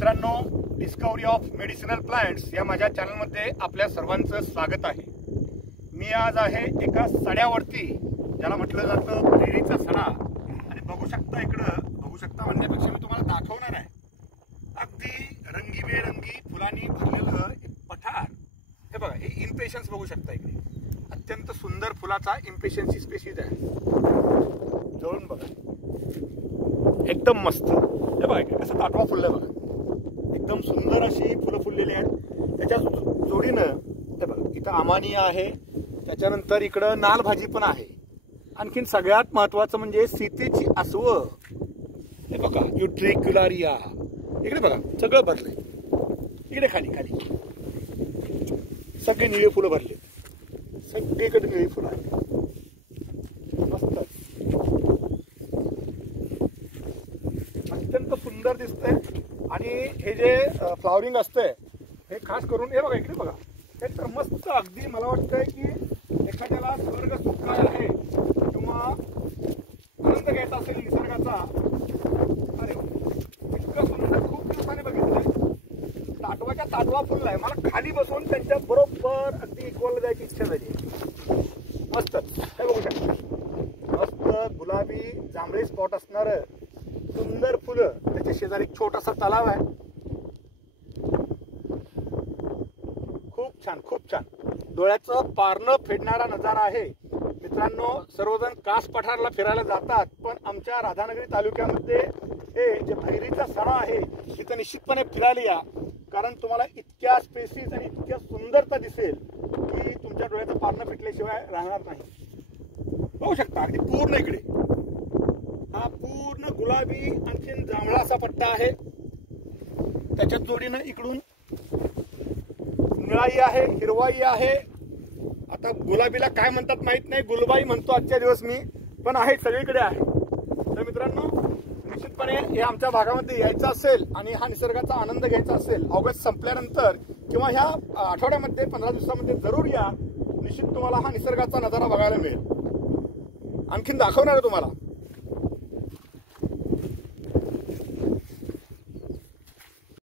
मित्रांनो, discovery of medicinal plants या माझ्या चॅनलमध्ये आपल्या सर्वांचं स्वागत आहे। मी आज आहे एका सड्यावरती, ज्याला म्हटलं जातं कैरीचा सडा। आणि बघू शकता, इकडं बघू शकता म्हणण्यापेक्षा मी तुम्हाला दाखवणार आहे। अगदी रंगीबेरंगी फुलांनी भरलेलं एक पठार। हे बघा, हे इम्पेशन्स बघू शकता इकडे। अत्यंत सुंदर फुलाचा इम्पेशन्सी स्पेसिस आहे। जवळून बघा, एकदम मस्त। हे बघा कसं ताटवा फुललंय बघा, एकदम सुंदर अशी फुलं फुललेली आहेत। त्याच्या जोडीनं हे बघा, इथं अमानिया आहे, त्याच्यानंतर इकडं नाल भाजी पण आहे। आणखीन सगळ्यात महत्वाचं म्हणजे सीतेची अस्वं। हे बघा, युट्रिक्युलारिया इकडे बघा, सगळं भरलंय। इकडे खाली खाली सगळे निळे फुलं भरले, सगळीकडे निळी फुलं आहेत। मस्त, अत्यंत सुंदर दिसतंय। आणि हे जे फ्लॉवरिंग असतंय हे खास करून हे बघा, इकडे बघा, हे तर मस्त। अगदी मला वाटतंय की एखाद्याला स्वर्ग सुख आहे किंवा आनंद घ्यायचा असेल निसर्गाचा, अरे इतकं सुंदर, खूप दिवसाने बघितलंय। ताटवाच्या ताटवा फुललाय। मला खाली बसून त्यांच्या बरोबर अगदी इक्वल जायची इच्छा झाली। मस्त, हे बघू शकता, मस्त गुलाबी जांभळे स्पॉट असणार सुंदर फुलं। त्याच्या शेजारी एक छोटासा तलाव आहे। खूप छान, खूप छान, डोळ्याचं पारणं फेडणारा नजारा आहे। मित्रांनो, सर्वजण कास पठारला फिरायला जातात, पण आमच्या राधानगरी तालुक्यामध्ये हे जे भैरीचा सडा आहे तिथं निश्चितपणे फिरायला या, कारण तुम्हाला इतक्या स्पेसिस आणि इतक्या सुंदरता दिसेल की तुमच्या डोळ्याचं पारणं फिटल्याशिवाय राहणार नाही। बघू शकता, अगदी पूर्ण इकडे हा पूर्ण गुलाबी आणखीन जांभळा असा पट्टा आहे। त्याच्या जोडीनं इकडून निळाई आहे, हिरवाई आहे। आता गुलाबीला काय म्हणतात माहित नाही, गुलबाई म्हणतो आजच्या दिवस मी, पण आहे, सगळीकडे आहे। तर मित्रांनो, निश्चितपणे हे आमच्या भागामध्ये यायचं असेल आणि हा निसर्गाचा आनंद घ्यायचा असेल, ऑगस्ट संपल्यानंतर किंवा ह्या आठवड्यामध्ये 15 दिवसामध्ये जरूर या। निश्चित तुम्हाला हा निसर्गाचा नजारा बघायला मिळेल। आणखीन दाखवणार आहे तुम्हाला।